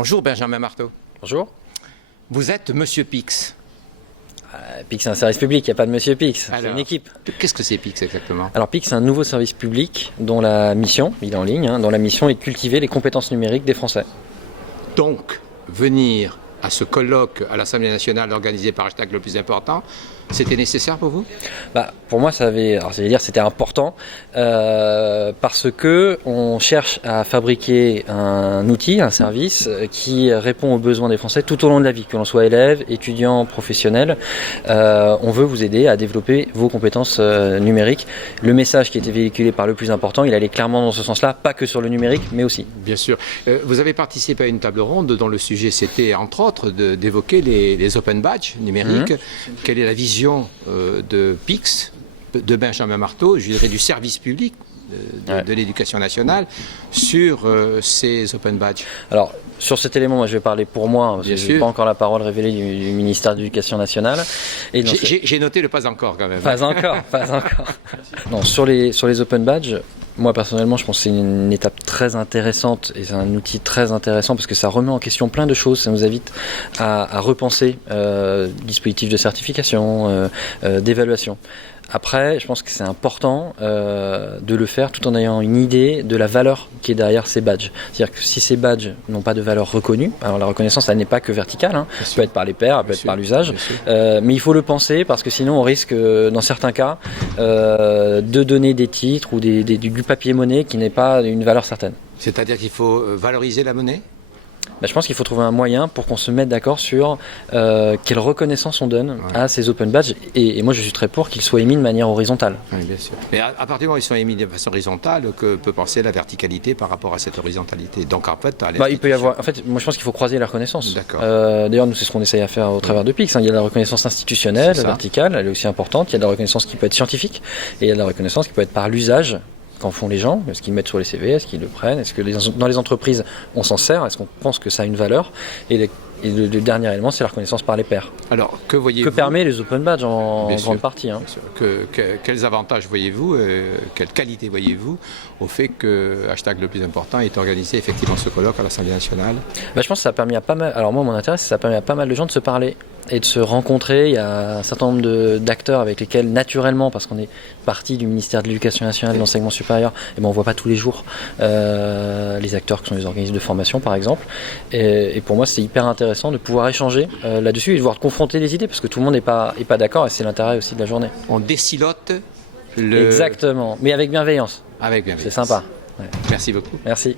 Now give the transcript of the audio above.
Bonjour Benjamin Marteau. Bonjour. Vous êtes Monsieur Pix. PIX, c'est un service public, il n'y a pas de Monsieur Pix, c'est une équipe. Qu'est-ce que c'est Pix exactement? Alors PIX, c'est un nouveau service public dont la mission, il est en ligne, dont la mission est de cultiver les compétences numériques des Français. Donc, venir à ce colloque à l'Assemblée nationale organisé par Hashtag le plus important, c'était nécessaire pour vous? Pour moi, c'était important parce que on cherche à fabriquer un outil, un service qui répond aux besoins des Français tout au long de la vie, que l'on soit élève, étudiant, professionnel. On veut vous aider à développer vos compétences numériques. Le message qui était véhiculé par le plus important, il allait clairement dans ce sens-là, pas que sur le numérique, mais aussi. Bien sûr. Vous avez participé à une table ronde dont le sujet c'était, entre autres, d'évoquer les open badges numériques. Quelle est la vision de PIX, de Benjamin Marteau, je dirais du service public de l'éducation nationale, sur ces open badges? Alors, sur cet élément, moi, je vais parler pour moi, parce que je n'ai pas encore la parole révélée du ministère de l'Éducation nationale. J'ai noté le pas encore quand même. Pas encore. Non, sur les open badges, moi personnellement, je pense que c'est une étape très intéressante et c'est un outil très intéressant parce que ça remet en question plein de choses. Ça nous invite à repenser dispositifs de certification, d'évaluation. Après, je pense que c'est important de le faire tout en ayant une idée de la valeur qui est derrière ces badges. C'est-à-dire que si ces badges n'ont pas de valeur reconnue, alors la reconnaissance, elle n'est pas que verticale, elle peut être par les pairs, elle peut être par l'usage, mais il faut le penser parce que sinon on risque, dans certains cas, de donner des titres ou du papier-monnaie qui n'est pas une valeur certaine. C'est-à-dire qu'il faut valoriser la monnaie? Je pense qu'il faut trouver un moyen pour qu'on se mette d'accord sur quelle reconnaissance on donne à ces open badges. Et moi, je suis très pour qu'ils soient émis de manière horizontale. Oui, bien sûr. Mais à partir du moment où ils sont émis de façon horizontale, que peut penser la verticalité par rapport à cette horizontalité? Donc en fait, il peut y avoir. En fait, moi, je pense qu'il faut croiser la reconnaissance. D'accord. D'ailleurs, nous, c'est ce qu'on essaye à faire au travers de PIX. Il y a de la reconnaissance institutionnelle, verticale, elle est aussi importante. Il y a de la reconnaissance qui peut être scientifique et il y a de la reconnaissance qui peut être par l'usage. Qu'en font les gens? Est-ce qu'ils mettent sur les CV? Est-ce qu'ils le prennent? Est-ce que dans les entreprises, on s'en sert? Est-ce qu'on pense que ça a une valeur? Et le dernier élément, c'est la reconnaissance par les pairs. Alors, que voyez-vous? Que permet les open badges en grande partie. Quels avantages voyez-vous, quelle qualité voyez-vous au fait que Hashtag le plus important est organisé effectivement ce colloque à l'Assemblée nationale? Je pense que ça a permis à pas mal. Alors moi, mon intérêt, c'est que ça a permis à pas mal de gens de se parler et de se rencontrer. Il y a un certain nombre d'acteurs avec lesquels, naturellement, parce qu'on est parti du ministère de l'Éducation nationale et de l'enseignement supérieur, on ne voit pas tous les jours les acteurs qui sont les organismes de formation, par exemple. Et pour moi, c'est hyper intéressant de pouvoir échanger là-dessus et de voir confronter les idées, parce que tout le monde n'est pas d'accord, et c'est l'intérêt aussi de la journée. On décilote Exactement, mais avec bienveillance. Avec bienveillance. C'est sympa. Merci beaucoup. Merci.